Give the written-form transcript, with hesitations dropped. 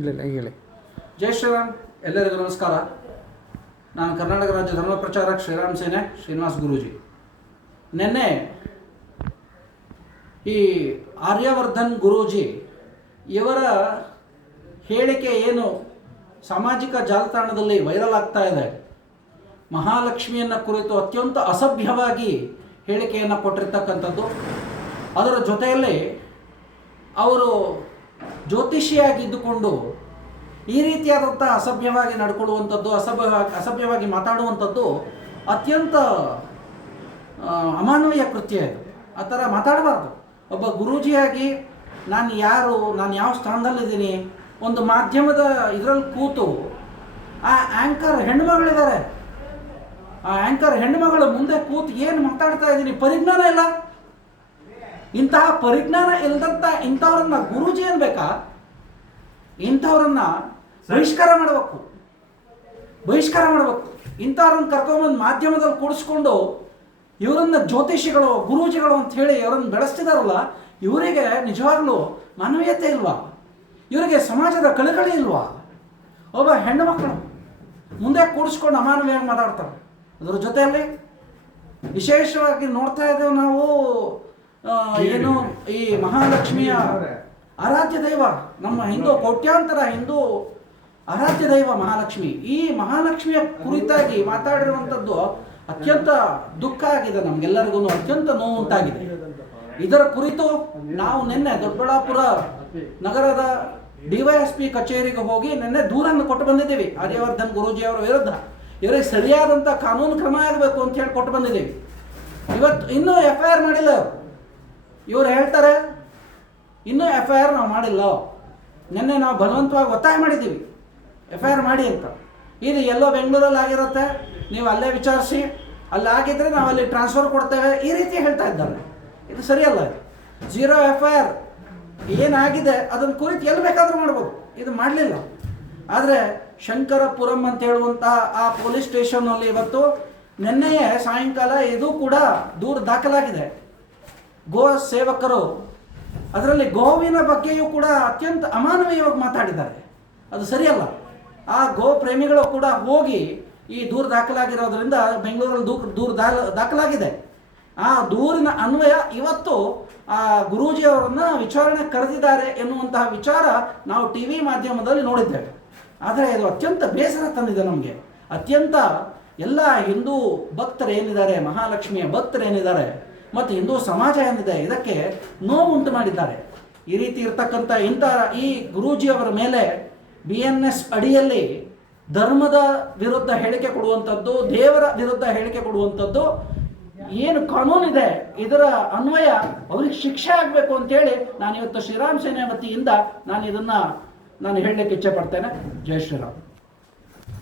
ಇಲ್ಲ ಹೇಳಿ. ಜೈ ಶ್ರೀರಾಮ್. ಎಲ್ಲರಿಗೂ ನಮಸ್ಕಾರ. ನಾನು ಕರ್ನಾಟಕ ರಾಜ್ಯ ಧರ್ಮ ಪ್ರಚಾರಕ ಶ್ರೀರಾಮ್ ಸೇನೆ ಶ್ರೀನಿವಾಸ್ ಗುರೂಜಿ. ನಿನ್ನೆ ಈ ಆರ್ಯವರ್ಧನ್ ಗುರೂಜಿ ಇವರ ಹೇಳಿಕೆ ಏನು ಸಾಮಾಜಿಕ ಜಾಲತಾಣದಲ್ಲಿ ವೈರಲ್ ಆಗ್ತಾ ಇದೆ, ಮಹಾಲಕ್ಷ್ಮಿಯನ್ನು ಕುರಿತು ಅತ್ಯಂತ ಅಸಭ್ಯವಾಗಿ ಹೇಳಿಕೆಯನ್ನು ಕೊಟ್ಟಿರ್ತಕ್ಕಂಥದ್ದು. ಅದರ ಜೊತೆಯಲ್ಲಿ ಅವರು ಜ್ಯೋತಿಷಿಯಾಗಿದ್ದುಕೊಂಡು ಈ ರೀತಿಯಾದಂಥ ಅಸಭ್ಯವಾಗಿ ನಡ್ಕೊಳ್ಳುವಂಥದ್ದು, ಅಸಭ್ಯವಾಗಿ ಮಾತಾಡುವಂಥದ್ದು ಅತ್ಯಂತ ಅಮಾನವೀಯ ಕೃತ್ಯ ಇದು. ಆ ಥರ ಮಾತಾಡಬಾರ್ದು. ಒಬ್ಬ ಗುರೂಜಿಯಾಗಿ ನಾನು ಯಾರು, ನಾನು ಯಾವ ಸ್ಥಾನದಲ್ಲಿದ್ದೀನಿ, ಒಂದು ಮಾಧ್ಯಮದ ಇದರಲ್ಲಿ ಕೂತು ಆ ಆ್ಯಂಕರ್ ಹೆಣ್ಣುಮಗಳಿದ್ದಾರೆ, ಆ ಆ್ಯಂಕರ್ ಹೆಣ್ಣುಮಗಳು ಮುಂದೆ ಕೂತು ಏನು ಮಾತಾಡ್ತಾ ಇದ್ದೀನಿ, ಪರಿಜ್ಞಾನ ಇಲ್ಲ. ಇಂತಹ ಪರಿಜ್ಞಾನ ಇಲ್ಲದಂಥ ಇಂಥವ್ರನ್ನ ಗುರೂಜಿ ಅನ್ಬೇಕಾ? ಇಂಥವ್ರನ್ನ ಬಹಿಷ್ಕಾರ ಮಾಡಬೇಕು. ಇಂಥವ್ರನ್ನ ಕರ್ಕೊಂಬಂದು ಮಾಧ್ಯಮದಲ್ಲಿ ಕೂಡಿಸ್ಕೊಂಡು ಇವರನ್ನ ಜ್ಯೋತಿಷಿಗಳು, ಗುರೂಜಿಗಳು ಅಂತ ಹೇಳಿ ಅವರನ್ನು ಬೆಳೆಸ್ತಿದಾರಲ್ಲ, ಇವರಿಗೆ ನಿಜವಾಗ್ಲೂ ಮಾನವೀಯತೆ ಇಲ್ವಾ? ಇವರಿಗೆ ಸಮಾಜದ ಕಳಕಳಿ ಇಲ್ವಾ? ಒಬ್ಬ ಹೆಣ್ಣು ಮಕ್ಕಳು ಮುಂದೆ ಕೂಡಿಸ್ಕೊಂಡು ಅಮಾನವೀಯವಾಗಿ ಮಾತಾಡ್ತಾರೆ. ಅದರ ಜೊತೆಯಲ್ಲಿ ವಿಶೇಷವಾಗಿ ನೋಡ್ತಾ ಇದ್ದೇವೆ ನಾವು, ಏನು ಈ ಮಹಾಲಕ್ಷ್ಮಿಯ ಆರಾಧ್ಯ ದೈವ, ನಮ್ಮ ಹಿಂದೂ ಕೋಟ್ಯಾಂತರ ಹಿಂದೂ ಆರಾಧ್ಯ ದೈವ ಮಹಾಲಕ್ಷ್ಮಿ. ಈ ಮಹಾಲಕ್ಷ್ಮಿಯ ಕುರಿತಾಗಿ ಮಾತಾಡಿರುವಂಥದ್ದು ಅತ್ಯಂತ ದುಃಖ ಆಗಿದೆ, ನಮಗೆಲ್ಲರಿಗೂ ಅತ್ಯಂತ ನೋವು ಉಂಟಾಗಿದೆ. ಇದರ ಕುರಿತು ನಾವು ನಿನ್ನೆ ದೊಡ್ಡಬಳ್ಳಾಪುರ ನಗರದ DYSP ಕಚೇರಿಗೆ ಹೋಗಿ ನಿನ್ನೆ ದೂರನ್ನು ಕೊಟ್ಟು ಬಂದಿದ್ದೀವಿ. ಆರ್ಯವರ್ಧನ್ ಗುರೂಜಿ ಅವರ ವಿರುದ್ಧ ಇವರಿಗೆ ಸರಿಯಾದಂಥ ಕಾನೂನು ಕ್ರಮ ಆಗಬೇಕು ಅಂತ ಹೇಳಿ ಕೊಟ್ಟು ಬಂದಿದ್ದೀವಿ. ಇವತ್ತು ಇನ್ನೂ FIR ಮಾಡಿಲ್ಲ. ಇವರು ಹೇಳ್ತಾರೆ ಇನ್ನೂ FIR ನಾವು ಮಾಡಿಲ್ಲ. ನಿನ್ನೆ ನಾವು ಬಲವಂತವಾಗಿ ಒತ್ತಾಯ ಮಾಡಿದ್ದೀವಿ FIR ಮಾಡಿ ಅಂತ. ಇದು ಎಲ್ಲೋ ಬೆಂಗಳೂರಲ್ಲಿ ಆಗಿರುತ್ತೆ, ನೀವು ಅಲ್ಲೇ ವಿಚಾರಿಸಿ, ಅಲ್ಲಿ ಆಗಿದ್ರೆ ನಾವು ಅಲ್ಲಿ ಟ್ರಾನ್ಸ್ಫರ್ ಕೊಡ್ತೇವೆ, ಈ ರೀತಿ ಹೇಳ್ತಾ ಇದ್ದಾರೆ. ಇದು ಸರಿಯಲ್ಲ. ಇದು 0 FIR ಏನಾಗಿದೆ ಅದನ್ನು ಕುರಿತು ಎಲ್ಲಿ ಬೇಕಾದರೂ ಮಾಡ್ಬೋದು, ಇದು ಮಾಡಲಿಲ್ಲ. ಆದರೆ ಶಂಕರಪುರಂ ಅಂತ ಹೇಳುವಂತಹ ಆ ಪೊಲೀಸ್ ಸ್ಟೇಷನ್ನಲ್ಲಿ ಇವತ್ತು ನಿನ್ನೆಯೇ ಸಾಯಂಕಾಲ ಇದು ಕೂಡ ದೂರು ದಾಖಲಾಗಿದೆ. ಗೋ ಸೇವಕರು ಅದರಲ್ಲಿ ಗೋವಿನ ಬಗ್ಗೆಯೂ ಕೂಡ ಅತ್ಯಂತ ಅಮಾನವೀಯವಾಗಿ ಮಾತಾಡಿದ್ದಾರೆ. ಅದು ಸರಿಯಲ್ಲ. ಆ ಗೋ ಪ್ರೇಮಿಗಳು ಕೂಡ ಹೋಗಿ ಈ ದೂರು ದಾಖಲಾಗಿರೋದ್ರಿಂದ ಬೆಂಗಳೂರಲ್ಲಿ ದೂರು ದಾಖಲಾಗಿದೆ. ಆ ದೂರಿನ ಅನ್ವಯ ಇವತ್ತು ಆ ಗುರೂಜಿಯವರನ್ನು ವಿಚಾರಣೆ ಕರೆದಿದ್ದಾರೆ ಎನ್ನುವಂತಹ ವಿಚಾರ ನಾವು TV ಮಾಧ್ಯಮದಲ್ಲಿ ನೋಡಿದ್ದೇವೆ. ಆದರೆ ಇದು ಅತ್ಯಂತ ಬೇಸರ ತಂದಿದೆ ನಮಗೆ. ಅತ್ಯಂತ ಎಲ್ಲ ಹಿಂದೂ ಭಕ್ತರೇನಿದ್ದಾರೆ, ಮಹಾಲಕ್ಷ್ಮಿಯ ಭಕ್ತರೇನಿದ್ದಾರೆ ಮತ್ತು ಹಿಂದೂ ಸಮಾಜ ಏನಿದೆ, ಇದಕ್ಕೆ ನೋವುಂಟು ಮಾಡಿದ್ದಾರೆ. ಈ ರೀತಿ ಇರ್ತಕ್ಕಂಥ ಈ ಗುರೂಜಿಯವರ ಮೇಲೆ BNS ಅಡಿಯಲ್ಲಿ ಧರ್ಮದ ವಿರುದ್ಧ ಹೇಳಿಕೆ ಕೊಡುವಂಥದ್ದು, ದೇವರ ವಿರುದ್ಧ ಹೇಳಿಕೆ ಕೊಡುವಂಥದ್ದು ಏನು ಕಾನೂನಿದೆ ಇದರ ಅನ್ವಯ ಅವ್ರಿಗೆ ಶಿಕ್ಷೆ ಆಗಬೇಕು ಅಂತೇಳಿ ನಾನು ಇವತ್ತು ಶ್ರೀರಾಮ್ ಸೇನೆ ವತಿಯಿಂದ ನಾನು ಇದನ್ನು ಹೇಳಲಿಕ್ಕೆ ಇಚ್ಛೆ ಪಡ್ತೇನೆ. ಜೈ ಶ್ರೀರಾಮ್.